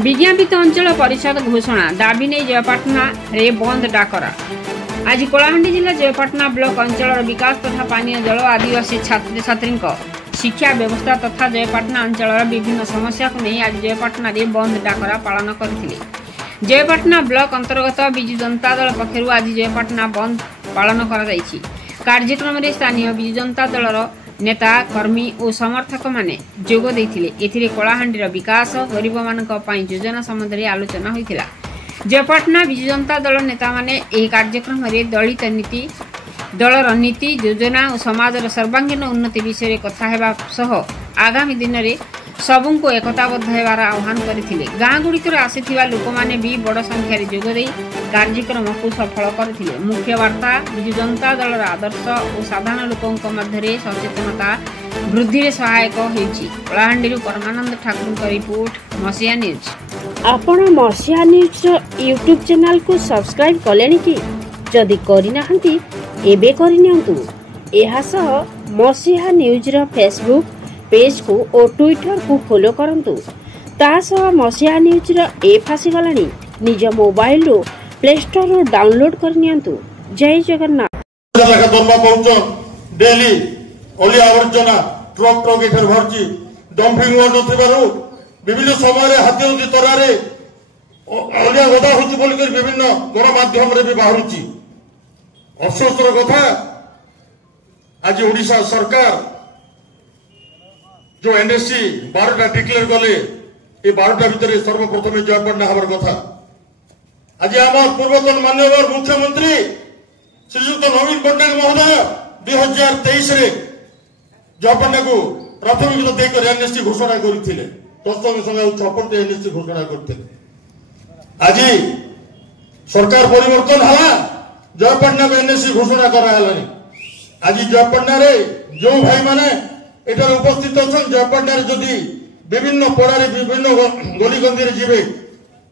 विज्ञापित अंचल परिषद घोषणा दाबी नहीं जयपाटना रे बंद डाकरा। आज कलाहांडी जिला जयपाटना ब्लॉक अंचल विकास तथा पानीय जल आदिवासी छात्र छात्री शिक्षा व्यवस्था तथा जयपाटना अंचल विभिन्न समस्या को नहीं आज जयपाटना रे बंद डाकरा पालन करथिले। जयपाटना ब्लॉक अंतर्गत बिजु जनता दल पक्षरु आज जयपाटना बंद पालन करा जायछि। कार्यक्रम में स्थानीय बिजु जनता दलर नेता कर्मी और समर्थक माने जोग देथिले। एथिरे कलाहांडीर विकास गरीब मानक पई योजना संबंधी आलोचना होइथिला। जयपाटना बिजु जनता दल नेता माने एही कार्यक्रम में दलित नीति दलर नीति योजना और समाजर सर्वांगीन उन्नति विषय कथा हेबा सह आगामी दिन में सबुको एकताबद्ध हेबार आह्वान करथिले। गाँ गुड़िकर आसीथिबा लोक माने भी बड़ संख्यार जोग दे कार्यक्रम को सफल करथिले। मुख्य वार्ता बिजु जनता दलर आदर्श और साधारण लोकों मध्य सचेतनता वृद्धि रे सहायक होइछि। कलाहांडी परमानंद ठाकुर रिपोर्ट मसिया न्यूज। आपण मसिया न्यूज यूट्यूब चैनल को सब्सक्राइब कलेनि कि जदि करिनाहंती एबे करिनियंतु। एहा सह मसिया न्यूज रो फेसबुक पेज को और ट्विटर को फॉलो करंतु। तासह मसिया न्यूज रो ऐप आसी गलानी निज मोबाइल रो प्ले स्टोर रो डाउनलोड करनियंतु। जय जगन्नाथ। डेली ओली आवर्जना ट्रक ट्रक एठर भरची डंपिंग वार्ड थिबारु विभिन्न समय हाथी उदी तरारे ओलिया गदा होची बोल कर विभिन्न गणमाध्यम रे भी बाहरुची। अफसोसर कथा आज ओडिशा सरकार जो एनएससी 12टा डिक्लेयर कले ये 12टा भितर सर्वप्रथम जयपाटना हबार कथा। आज आम पूर्वतन माननीय मुख्यमंत्री श्रीयुक्त नवीन पट्टनायक महोदय 2023 रे जयपाटना को प्राथमिकता देकर एनएससी घोषणा करथिले। तत्संगे संगे 56 एनएससी घोषणा करथिले। आज सरकार परिवर्तन हला जयपाटना को एनएससी घोषणा करा हलानी। आज जयपाटना रे जो भाई माने एटार उपस्थित अछन जयपाटना रे जदि विभिन्न पड़ारे विभिन्न गली गंदी जीवे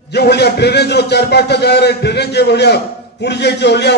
जो भलिया ड्रेनेज रो 4-5टा जगह रे ड्रेनेज जे भलिया पुरी जाई ओलिया